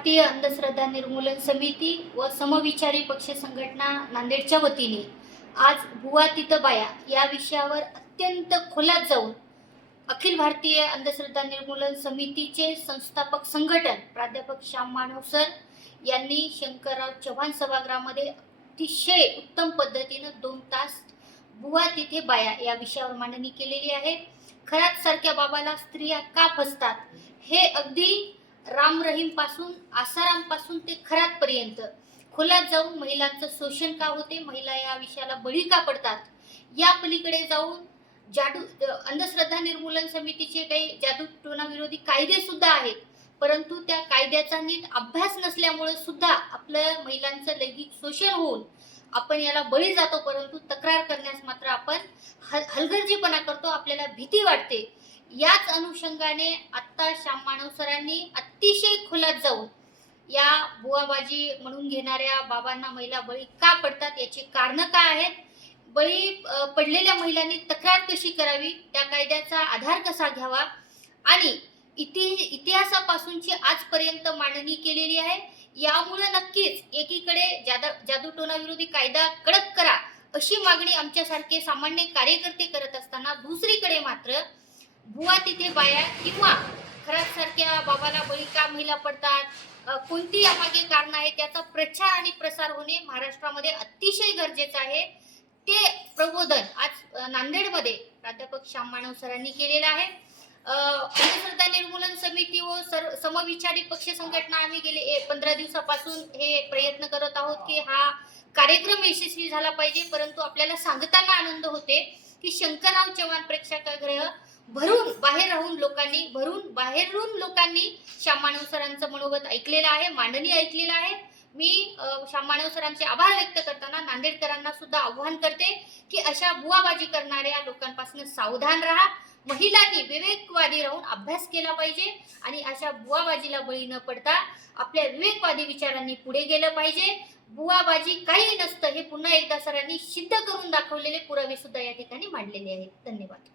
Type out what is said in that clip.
भारतीय अंधश्रद्धा निर्मूलन समिती व समविचारी पक्ष संघटना नांदेडच्या वतीने आज बुवा तिथं बाया या विषयावर अत्यंत खोलात जाऊन अखिल भारतीय अंधश्रद्धा निर्मूलन समितीचे संस्थापक संघटन प्राध्यापक श्याम मानव सर यांनी शंकरराव चव्हाण सभागृहामध्ये अतिशय उत्तम पद्धतीने 2 तास बुवा तिथे बाया या विषयावर मांडणी केलेली आहे. खरात सारख्या बाबाला स्त्रिया का फसतात हे अगदी राम रहीम पासून आसाराम पासून ते खरात पर्यंत खोलात जाऊन महिलांचं शोषण का होते, महिला या विषयाला बळी का पडतात, या पलीकडे जाऊन अंधश्रद्धा निर्मूलन समितीचे काही जादूटोणा विरोधी कायदे सुद्धा आहेत, परंतु त्या कायद्याचा नीट अभ्यास नसल्यामुळे सुद्धा आपलं महिलांचं लैंगिक शोषण होऊन आपण याला बळी जातो, परंतु तक्रार करण्यास मात्र आपण हलगर्जीपणा करतो, आपल्याला भीती वाटते. याच अनुषंगाने आता श्याम मानव सरांनी अतिशय खोलात जाऊन या बुवाबाजी म्हणून घेणाऱ्या बाबांना महिला बळी का पडतात, याची कारणं काय आहेत, बळी पडलेल्या महिलांनी तक्रार कशी करावी, त्या कायद्याचा आधार कसा घ्यावा आणि इतिहासापासूनची आजपर्यंत मांडणी केलेली आहे. यामुळे नक्कीच एकीकडे जादूटोणा विरोधी कायदा कडक करा अशी मागणी आमच्यासारखे सामान्य कार्यकर्ते करत असताना, दुसरीकडे मात्र बुवा तिथे बाया किंवा खरात सारख्या बाबाला बळी का महिला पडतात, कोणती यामागे कारण आहे, त्याचा प्रचार आणि प्रसार होणे महाराष्ट्रामध्ये अतिशय गरजेचं आहे. ते प्रबोधन आज नांदेडमध्ये प्राध्यापक श्याम मानव सरांनी केलेलं आहे. अंधश्रद्धा निर्मूलन समिती व समविचारी पक्ष संघटना आम्ही गेले 15 दिवसापासून हे प्रयत्न करत आहोत की हा कार्यक्रम यशस्वी झाला पाहिजे, परंतु आपल्याला सांगताना आनंद होते की शंकरराव चव्हाण प्रेक्षागृह भरून बाहेरून लोकांनी श्याम मानव सरांचं मनोगत ऐकलेलं आहे, मांडणी ऐकलेलं आहे. मी श्याम मानव सरांचे आभार व्यक्त करताना नांदेडकरांना सुद्धा आव्हान करते की अशा बुवाबाजी करणाऱ्या लोकांपासून सावधान राहा. महिलांनी विवेकवादी राहून अभ्यास केला पाहिजे आणि अशा बुवाबाजीला बळी न पडता आपल्या विवेकवादी विचारांनी पुढे गेलं पाहिजे. बुवाबाजी काही नसतं हे पुन्हा एकदा सरांनी सिद्ध करून दाखवलेले पुरावे सुद्धा या ठिकाणी मांडलेले आहेत. धन्यवाद.